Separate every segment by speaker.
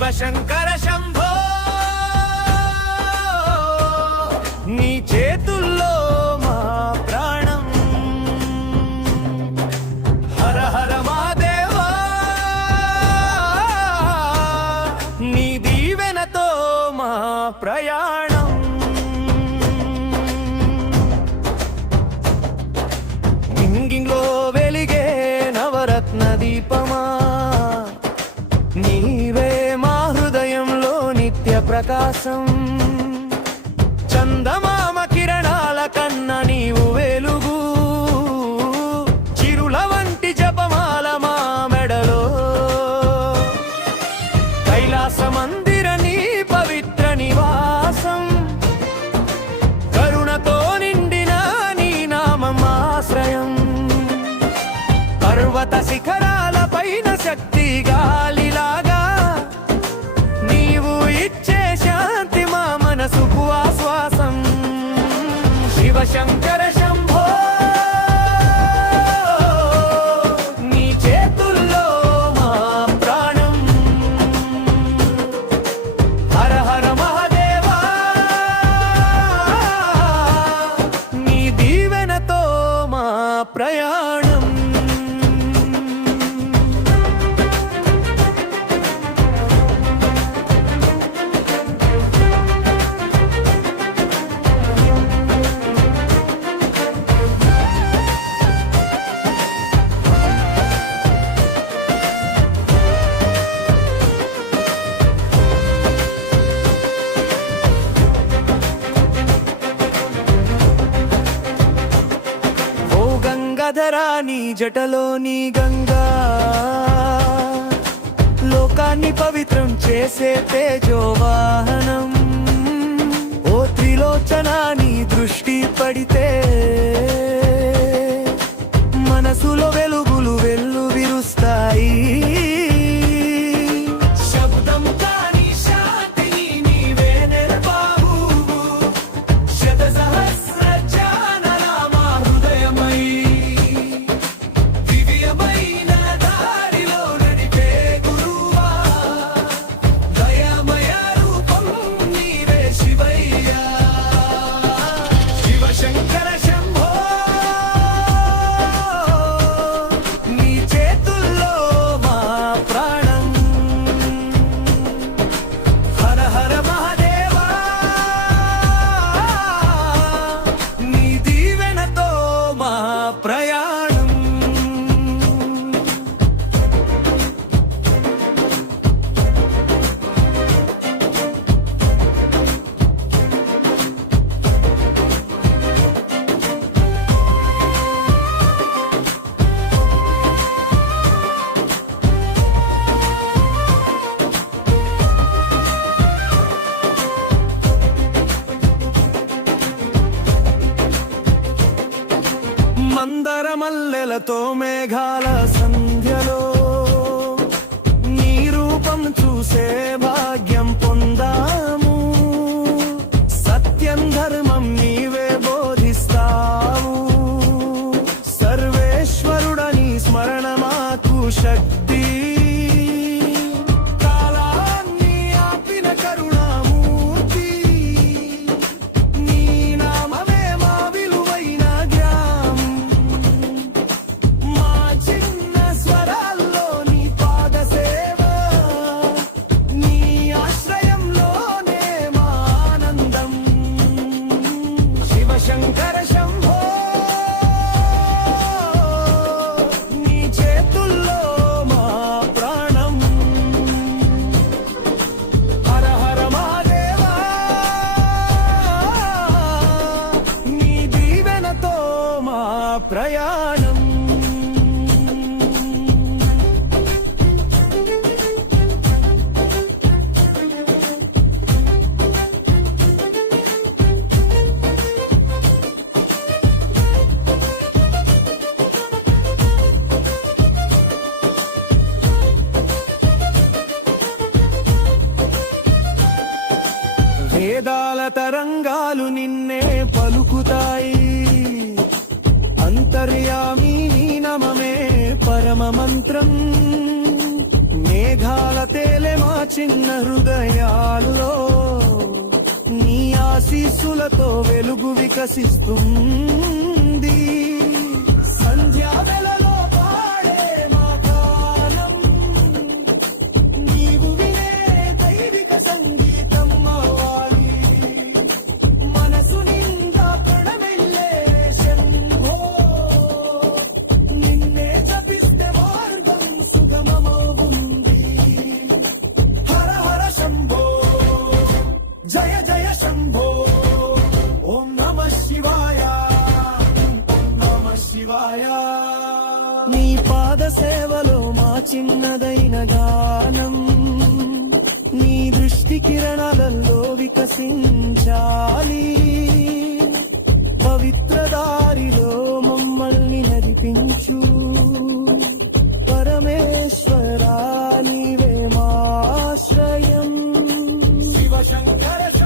Speaker 1: శివశంకర శంభో. నీ చేతు కోసం. చందమామ కిరణాల కన్న నీవు వెలుగు. చిరుల వంటి జపమాల మా మెడలో. కైలాస మందిర నీ పవిత్ర నివాసం. కరుణతో నిండిన నీ నామం ఆశ్రయం. పర్వత శిఖరాల పైన శక్తి గాలి. శంకర శంభో. నీ చేతుల్లో మా ప్రాణం. హర హర మహాదేవా. నీ దీవెనతో మా ప్రయాణం గంగాధరా నీ జటలో నీ గంగా. లోకాన్ని పవిత్రం చేసే తేజోవాహనం. ఓ త్రిలోచన నీ దృష్టి పడి మల్లెలతో మేఘాల సంధ్యలో నీ రూపం చూసే భాగ్యం ప్రయాణం. వేదాల తరంగాలు నిన్నే పలుకుతాయి. పరమ మంత్రం. మేఘాల తేలే మా చిన్న హృదయాల్లో నీ ఆశీస్సులతో వెలుగు వికసిస్తుంది. పాద సేవలో మా చిన్నదైన గానం. నీ దృష్టి కిరణాలలో వికసించాలి. పవిత్ర దారిలో మమ్మల్ని నడిపించు. పరమేశ్వరా నీవే మాశ్రయం శివశంకర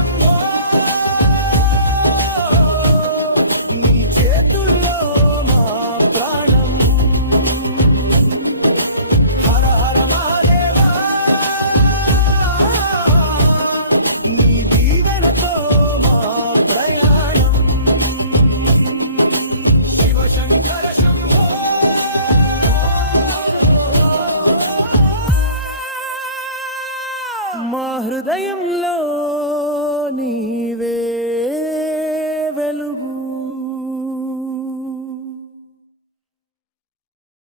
Speaker 1: హృదయంలో నీవే.